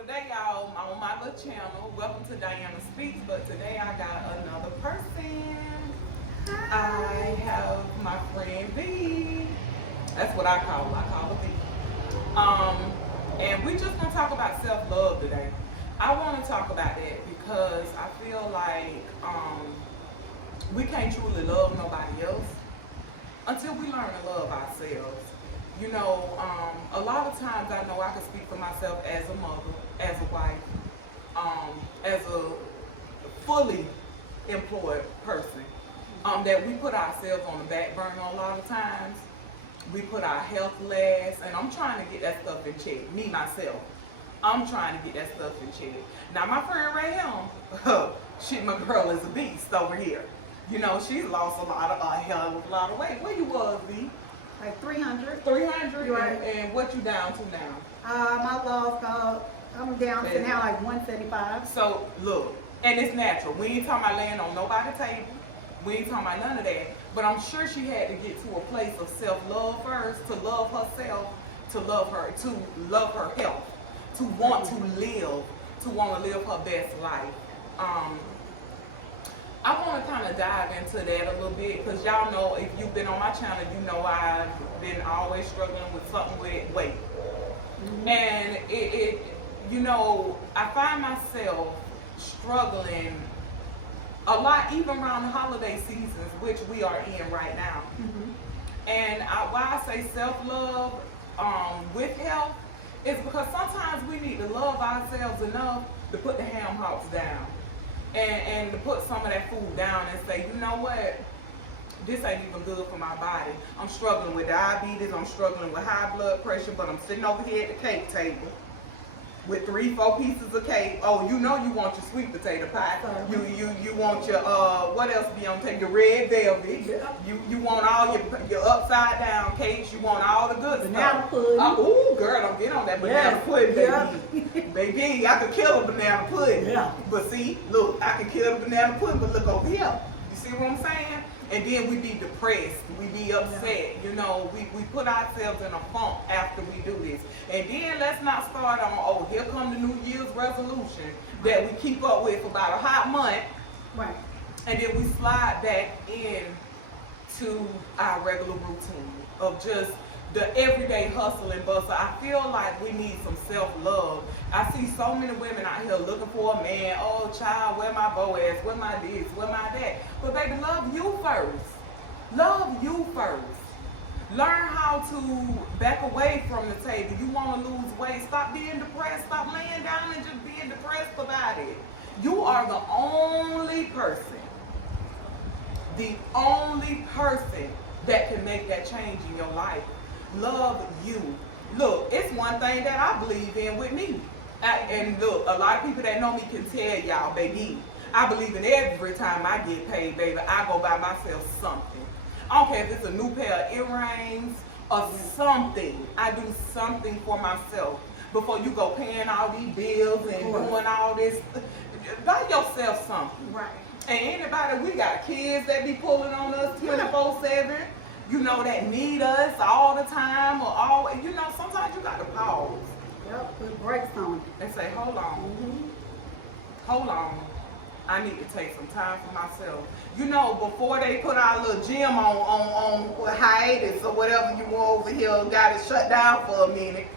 today, y'all, I'm on my little channel. Welcome to Diana Speaks, but today I got another person. I have my friend V. That's what I call her. I call her V. And we just gonna talk about self-love today. I want to talk about that because I feel like we can't truly love nobody else until we learn to love ourselves. You know, a lot of times I know I can speak for myself as a mother, as a wife, as a fully employed person, that we put ourselves on the back burner a lot of times. We put our health last, and I'm trying to get that stuff in check, me, myself. I'm trying to get that stuff in check. Now, my friend right here, my girl is a beast over here. You know, she's lost a hell of a lot of weight. Where you was, V? Like 300. 300? Right. And what you down to now? My loss, I'm down to now like 175. So, look, and it's natural. We ain't talking about laying on nobody's table. We ain't talking about none of that. But I'm sure she had to get to a place of self-love first, to love herself, to love her health, to want to live her best life. I want to kind of dive into that a little bit because y'all know, if you've been on my channel, you know I've been always struggling with something with weight. Mm-hmm. And you know, I find myself struggling a lot, even around the holiday seasons, which we are in right now. Mm-hmm. And why I say self-love with health is because sometimes we need to love ourselves enough to put the ham hocks down. And to put some of that food down and say, you know what, this ain't even good for my body. I'm struggling with diabetes, I'm struggling with high blood pressure, but I'm sitting over here at the cake table with 3-4 pieces of cake. Oh, you know you want your sweet potato pie. You want your what else be on tape? Your red velvet. Yeah. You want all your upside down cakes. You want all the good banana stuff. pudding. Ooh, girl, don't get on that banana pudding, baby. Yeah. Baby, I could kill a banana pudding. Yeah. But see, look, I can kill a banana pudding, but look over here. You see what I'm saying? And then we be depressed, we be upset, you know, we put ourselves in a funk after we do this. And then let's not start on, oh, here come the New Year's resolution that we keep up with for about a hot month. Right. And then we slide back in to our regular routine of just the everyday hustle and bustle. I feel like we need some self-love. I see so many women out here looking for a man. Oh, child, where my Boaz? Where my this? Where my that? But baby, love you first. Love you first. Learn how to back away from the table. You want to lose weight. Stop being depressed. Stop laying down and just being depressed about it. You are the only person that can make that change in your life. Love you. Look, it's one thing that I believe in with me. And look, a lot of people that know me can tell y'all, baby, I believe in every time I get paid, baby, I go buy myself something. I don't care if it's a new pair of earrings or something. I do something for myself before you go paying all these bills and doing all this. Buy yourself something. Right. And anybody, we got kids that be pulling on us 24/7. You know, that need us all the time, or all, you know, sometimes you got to pause. Yep, put brakes on And say, hold on. Mm-hmm. Hold on. I need to take some time for myself. You know, before they put our little gym on hiatus or whatever you want over here, got it shut down for a minute.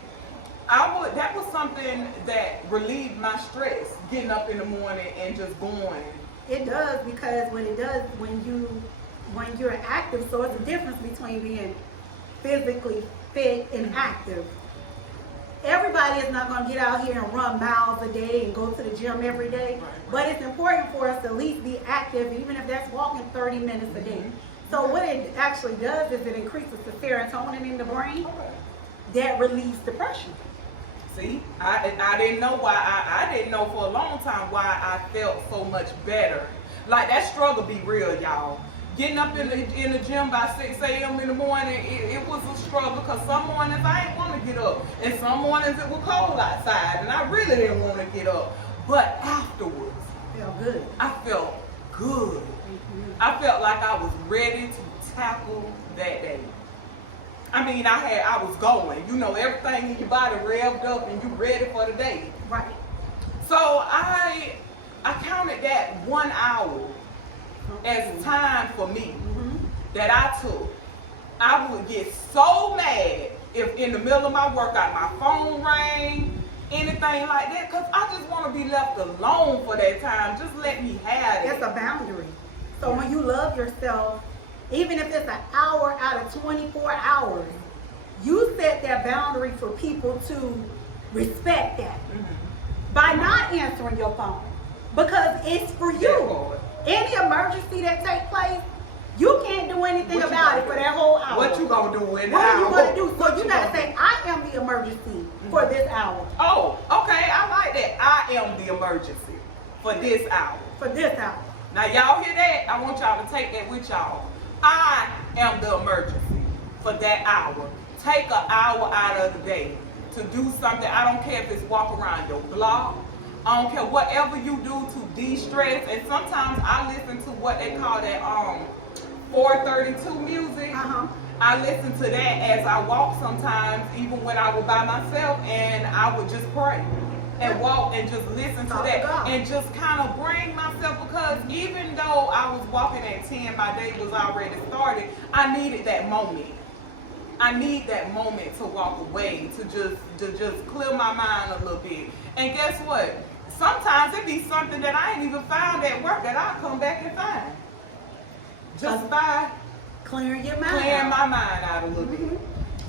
That was something that relieved my stress, getting up in the morning and just going. It does, because when you're active, so it's a difference between being physically fit and active. Everybody is not going to get out here and run miles a day and go to the gym every day, but it's important for us to at least be active, even if that's walking 30 minutes a day. So what it actually does is it increases the serotonin in the brain that relieves depression. See, I didn't know why, I didn't know for a long time why I felt so much better. Like, that struggle be real, y'all. Getting up in the gym by 6 a.m. in the morning, it was a struggle, because some mornings I didn't want to get up. And some mornings it was cold outside and I really didn't want to get up. But afterwards, Felt good. I felt good. Mm-hmm. I felt like I was ready to tackle that day. I mean, I was going. You know, everything in your body revved up and you ready for the day. Right. So I counted that 1 hour as time for me that I took. I would get so mad if in the middle of my workout my phone rang, anything like that, because I just want to be left alone for that time. Just let me have it. It's a boundary. So when you love yourself, even if it's an hour out of 24 hours, you set that boundary for people to respect that by not answering your phone, because it's for you. Any emergency that takes place, you can't do anything about it for that whole hour. What you gonna do in the What are hour? you gonna do? So you gotta say, I am the emergency for this hour. Oh, okay, I like that. I am the emergency for this hour. For this hour. Now y'all hear that? I want y'all to take that with y'all. I am the emergency for that hour. Take an hour out of the day to do something. I don't care if it's walk around your block. I don't care whatever you do to de-stress. And sometimes I listen to what they call that 432 music. I listen to that as I walk sometimes, even when I was by myself, and I would just pray and walk and just listen to that and just kind of bring myself, because even though I was walking at 10, my day was already started, I needed that moment. I need that moment to walk away, to just clear my mind a little bit. And guess what? Sometimes it be something that I ain't even found at work that I'll come back and find. Just by clearing your mind. Clearing my mind out a little bit.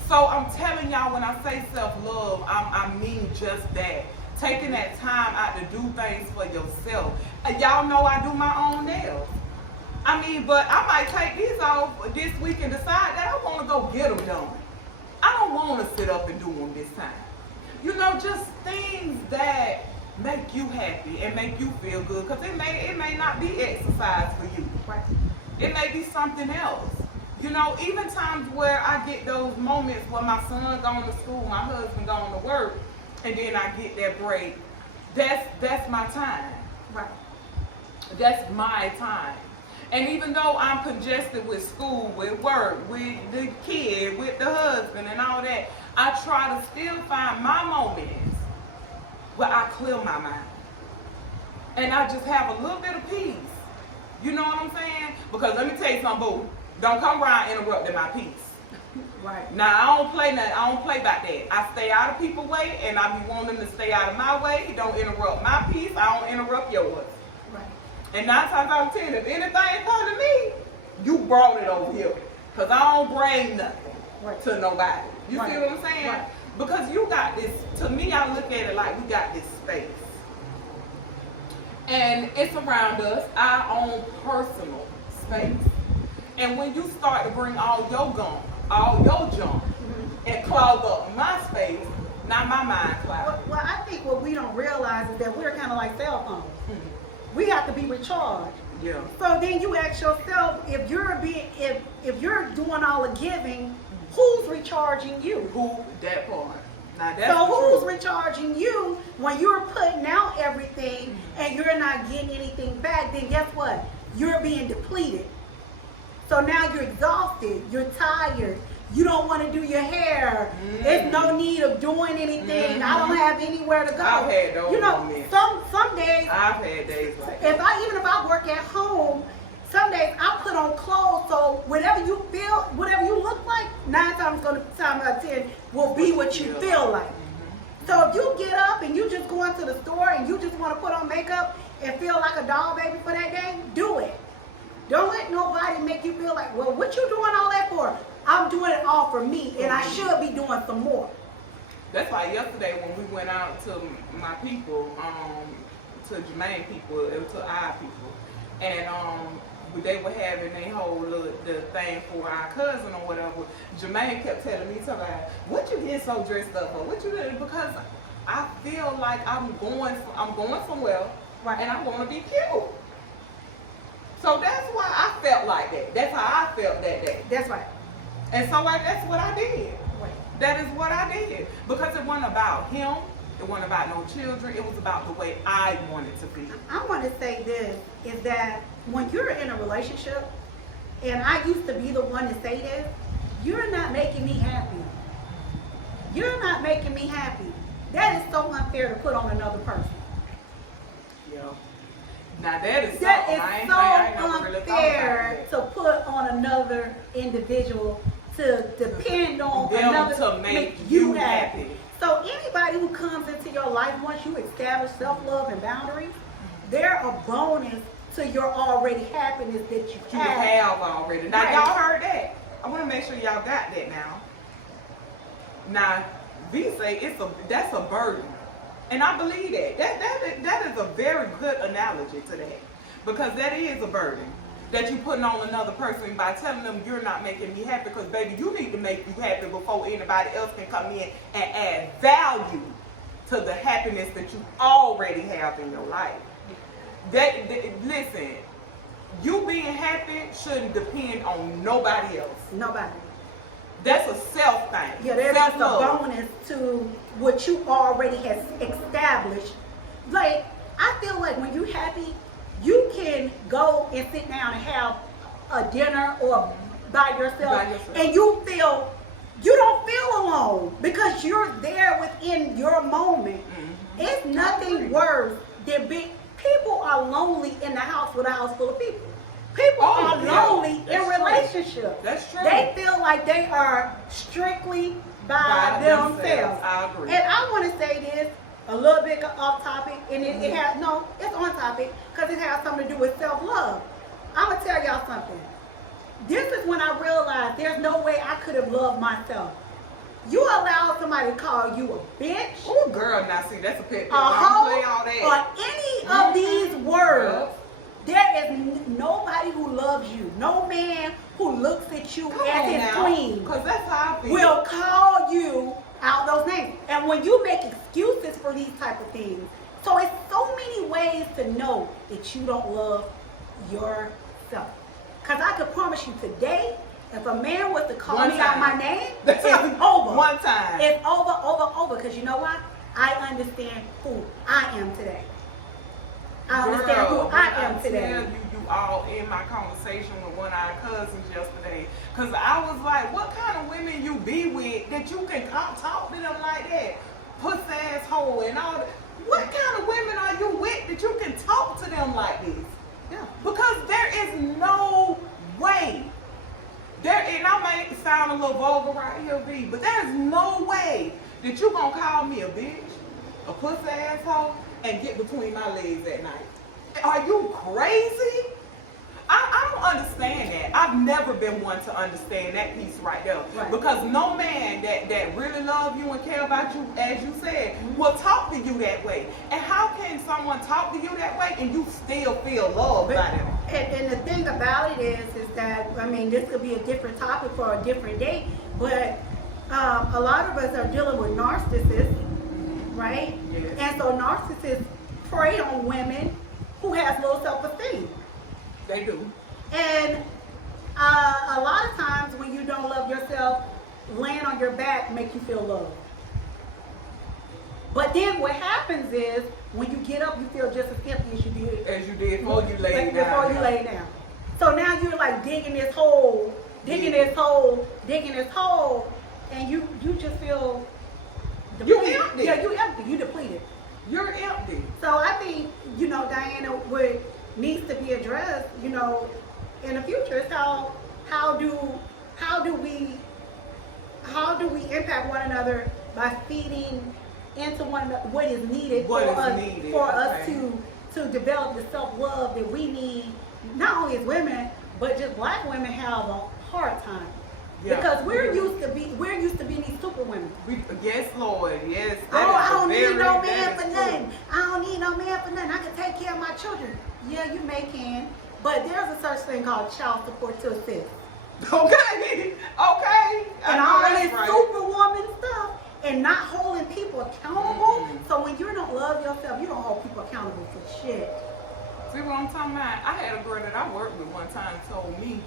So I'm telling y'all, when I say self-love, I mean just that. Taking that time out to do things for yourself. Y'all know I do my own nails. I mean, but I might take these off this week and decide that I want to go get them done. I don't want to sit up and do them this time. You know, just things that make you happy and make you feel good, because it may not be exercise for you. Right. It may be something else. You know, even times where I get those moments where my son gone to school, my husband gone to work, and then I get that break. That's my time. Right. That's my time. And even though I'm congested with school, with work, with the kid, with the husband and all that, I try to still find my moments where I clear my mind. And I just have a little bit of peace. You know what I'm saying? Because let me tell you something, boo. Don't come around interrupting my peace. Right. Now, I don't play nothing. I don't play about that. I stay out of people's way, and I be wanting them to stay out of my way. Don't interrupt my peace. I don't interrupt yours. Right. And 9 times out of 10, if anything come to me, you brought it over here. Because I don't bring nothing to nobody. You see what I'm saying? Right. Because you got this, to me, I look at it like we got this space. And it's around us, our own personal space. And when you start to bring all your junk, and clog up my space, not my mind cloud. Well, I think what we don't realize is that we're kind of like cell phones. We have to be recharged. Yeah. So then you ask yourself, if you're doing all the giving, who's recharging you? That part. Now that's So who's true. recharging you when you're putting out everything and you're not getting anything back? Then guess what? You're being depleted. So now you're exhausted. You're tired. You don't want to do your hair. There's no need of doing anything. I don't have anywhere to go. I've had those moments. Some days. I've had days like that. Even if I work at home, some days I put on clothes, so whatever you feel, whatever you look like, 9 times out of 10 will be what you feel like. So if you get up and you just go into the store and you just want to put on makeup and feel like a doll baby for that day, do it. Don't let nobody make you feel like, well, what you doing all that for? I'm doing it all for me, and I should be doing some more. That's why yesterday when we went out to my people, to Jermaine people, to our people, and they were having their whole the thing for our cousin or whatever. Jermaine kept telling me something, what you getting so dressed up for? What you doing? Because I feel like I'm going somewhere, Right. and I want to be cute. So that's why I felt like that. That's how I felt that day. That's right. And so that's what I did. Right. That is what I did. Because it wasn't about him. It wasn't about no children. It was about the way I wanted to be. I want to say this, is that when you're in a relationship, and I used to be the one to say this, you're not making me happy. You're not making me happy. That is so unfair to put on another person. Yeah. Now that is That something I is ain't so never really thought about unfair that. to put on another individual to depend on Them another to make you happy. So anybody who comes into your life, once you establish self-love and boundaries, they're a bonus to your already happiness that you You have. have already. Now Right. y'all heard that. I want to make sure y'all got that now. Now, V say that's a burden. And I believe that. That is a very good analogy to that. Because that is a burden that you putting on another person by telling them you're not making me happy, because baby, you need to make you happy before anybody else can come in and add value to the happiness that you already have in your life. Listen, you being happy shouldn't depend on nobody else. Nobody. That's a self thing. Yeah, there's just a Self-love. bonus to what you already has established. Like, I feel like when you're happy, you can go and sit down and have a dinner or by yourself. And you don't feel alone because you're there within your moment. Mm-hmm. It's nothing worse than people are lonely in the house with a house full of people. People are lonely in relationships. That's true. They feel like they are strictly by themselves. I agree. And I want to say this a little bit off topic, and it's on topic because it has something to do with self-love. I'm gonna tell y'all something. This is when I realized there's no way I could have loved myself. You allow somebody to call you a bitch, Oh, girl, now see, that's a pet peeve. a I don't play hoe, all that. or any of these words. There is nobody who loves you. No man who looks at you as his queen Because that's how I feel. will call you out those names. And when you make excuses for these type of things, so it's so many ways to know that you don't love yourself. Because I can promise you today, if a man was to call me out my name, it's over. One time. It's over. Because you know what? I understand who I am today. I understand who I am today. You all in my conversation with one of our cousins yesterday. Because I was like, what kind of women you be with that you can talk to them like that? Puss asshole and all that. What kind of women are you with that you can talk to them like this? Yeah. Because there is no way. And I may sound a little vulgar right here, V, but there's no way that you gonna call me a bitch, a pussy asshole, and get between my legs at night. Are you crazy? I don't understand that. I've never been one to understand that piece right there. Right. Because no man that really love you and care about you, as you said, will talk to you that way. And how can someone talk to you that way and you still feel loved by them? And the thing about it is that, I mean, this could be a different topic for a different day, but a lot of us are dealing with narcissists, right? Yes. And so narcissists prey on women who has low self-esteem. They do. And a lot of times when you don't love yourself, laying on your back make you feel loved. But then what happens is when you get up, you feel just as empty as you did. As you did before you laid down. Before you lay down. So now you're like digging this hole, and you just feel depleted. You empty. Yeah, you empty. You depleted. You're empty. So I think, Diana, what needs to be addressed, in the future is how do we impact one another by feeding into one another what is needed for us to develop the self-love that we need, not only as women, but just black women have a hard time. Yeah. Because we're used to be these super women. Yes, Lord. Yes. I don't need no man for nothing. I don't need no man for nothing. I can take care of my children. Yeah, you can. But there's a such thing called child support to assist. Okay. And all this superwoman stuff and not holding people accountable. Mm-hmm. So when you don't love yourself, you don't hold people accountable for shit. See what I'm talking about? I had a girl that I worked with one time told me,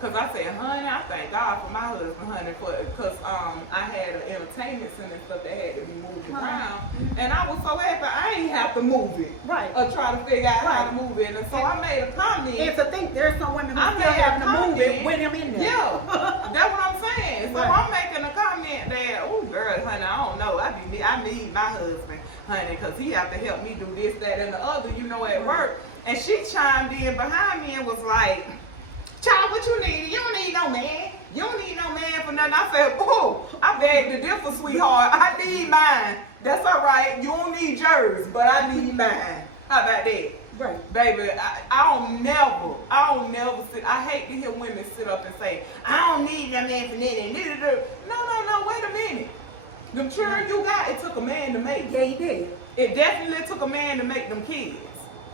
because I said, honey, I thank God for my husband, honey, because I had an entertainment center and stuff that had to be moved around. And I was so happy I ain't have to move it. Right. Or try to figure out how to move it. And so I made a comment. And to think there's some women who I still made a having to move it comment. with him in there. Yeah, that's what I'm saying. So Right. I'm making a comment that, oh girl, honey, I don't know. I need my husband. honey, because he have to help me do this, that, and the other, you know, at work. And she chimed in behind me and was like, child, what you need? You don't need no man. You don't need no man for nothing. I said, oh, I beg to differ, sweetheart. I need mine. That's all right. You don't need yours, but I need mine. How about that? Right. Baby, I don't never sit. I hate to hear women sit up and say, I don't need that man for nothing. No, wait a minute. Them children you got, it took a man to make. Yeah, he did. It definitely took a man to make them kids.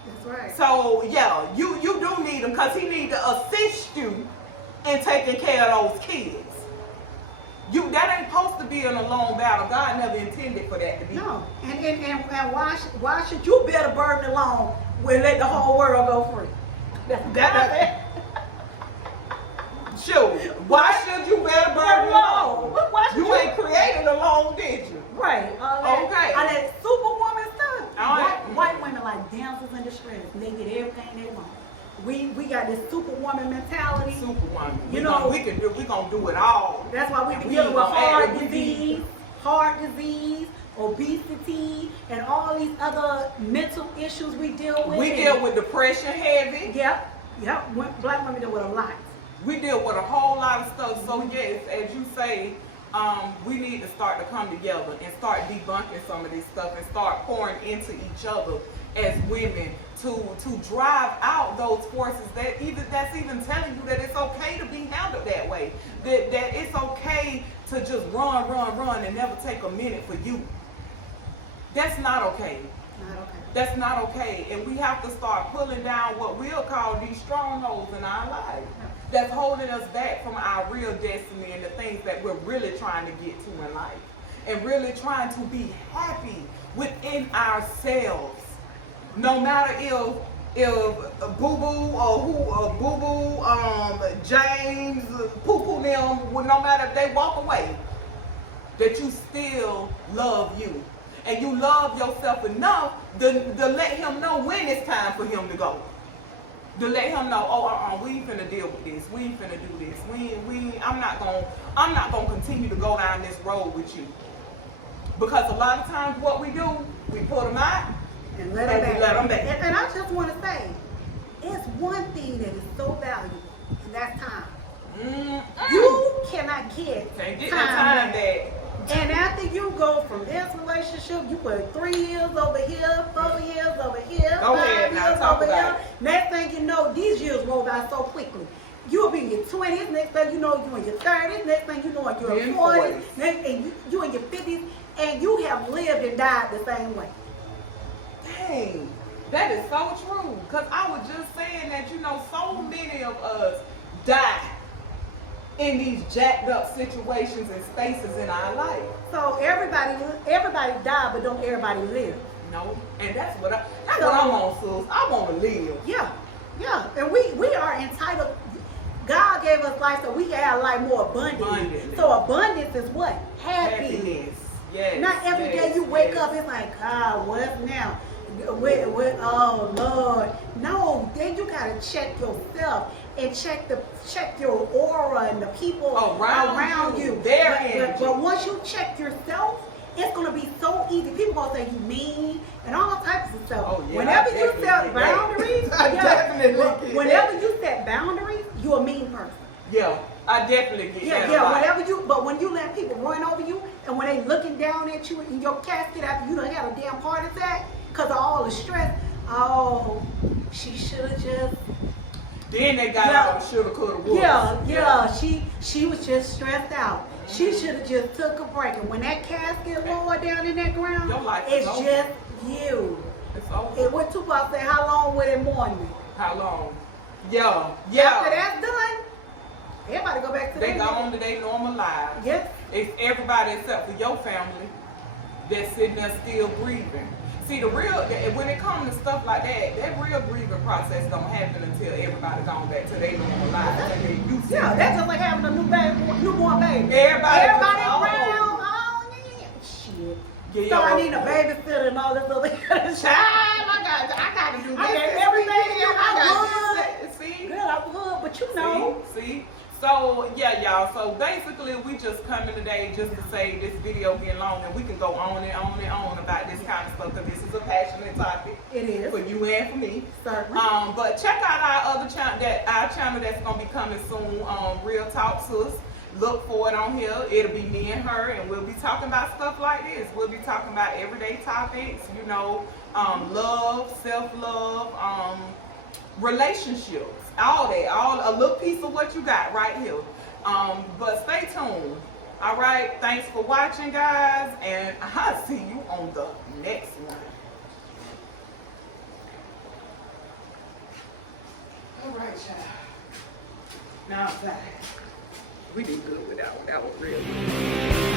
That's right. So, yeah, you do need him because he need to assist you in taking care of those kids. That ain't supposed to be an alone battle. God never intended for that to be. No. And why should you bear the burden alone when let the whole world go free? That Sure. Why should you bear the burden alone? Why should You ain't created alone, did you? Right. Okay. All that superwoman stuff. All right. White women like damsels in distress. They get everything they want. We got this superwoman mentality. Superwoman. You know, we gonna do it all. That's why we And be we dealing with gonna heart disease, obesity, and all these other mental issues we deal with. We deal with depression heavy. Yep. Black women deal with a lot. We deal with a whole lot of stuff. So yes, as you say, we need to start to come together and start debunking some of this stuff and start pouring into each other as women to drive out those forces that's even telling you that it's okay to be handled that way. That it's okay to just run and never take a minute for you. That's not okay. Not okay. That's not okay. And we have to start pulling down what we'll call these strongholds in our lives. That's holding us back from our real destiny and the things that we're really trying to get to in life. And really trying to be happy within ourselves. No matter if Boo Boo James, Poo Poo them, no matter if they walk away, that you still love you. And you love yourself enough to let him know when it's time for him to go. To let him know, we ain't finna deal with this. We ain't finna do this. I'm not gonna continue to go down this road with you. Because a lot of times what we do, we put them out And let them back. And I just want to say, it's one thing that is so valuable, and that's time. You cannot get time back. And after you go from this relationship, you put 3 years over here, 4 years over here, Go 5 ahead, now years talk over about here. Next thing you know, these years roll by so quickly. You'll be in your 20s, next thing you know, you're in your 30s, next thing you know, you're in your 40s, and you in your 50s, and you have lived and died the same way. Dang, that is so true. Because I was just saying that, so many of us die in these jacked up situations and spaces in our life. So everybody die, but don't everybody live. No, and that's what I'm on, sis. I want to live. Yeah, and we are entitled. God gave us life so we can have life more abundantly. So abundance is what? Happiness. Yes. Not every day you wake up, it's like, God, what now? Oh Lord. No, then you gotta check yourself and check your aura and the people around you. But once you check yourself, it's gonna be so easy. People gonna say you mean and all types of stuff. Oh, yeah, whenever you set boundaries, whenever you set boundaries, you're a mean person. Yeah, I definitely get that. Yeah, but when you let people run over you and when they looking down at you in your casket after you done had a damn heart attack because of all the stress, she should have just. Then they got out shoulda, coulda, woulda. She was just stressed out. She should have just took a break. And when that casket lowered down in that ground, it's just you. It's over. And what Tupac said, how long will it mourn me? How long? Yeah. After that's done, everybody go back to they go on to their normal lives. Yes. It's everybody except for your family that's sitting there still grieving. See, when it comes to stuff like that real grieving process don't happen until everybody gone back to their normal lives. That's just like having a newborn baby. Everybody around. Shit. Yeah, so I need a babysitter and all this other child. I got to do this. Everything. I got this. See? Girl, I'm good, but you know. See? So yeah, y'all. So basically, we just coming today just to say this video getting long, and we can go on and on and on about this kind of stuff because this is a passionate topic. It is. For you and for me. Certainly. But check out our other channel, our channel that's gonna be coming soon. Real Talk Sis. Look for it on here. It'll be me and her, and we'll be talking about stuff like this. We'll be talking about everyday topics. You know, love, self-love, relationships. All that, a little piece of what you got right here. But stay tuned. All right, thanks for watching, guys, and I'll see you on the next one. All right, child. Now outside. We did good with that one. That was real good.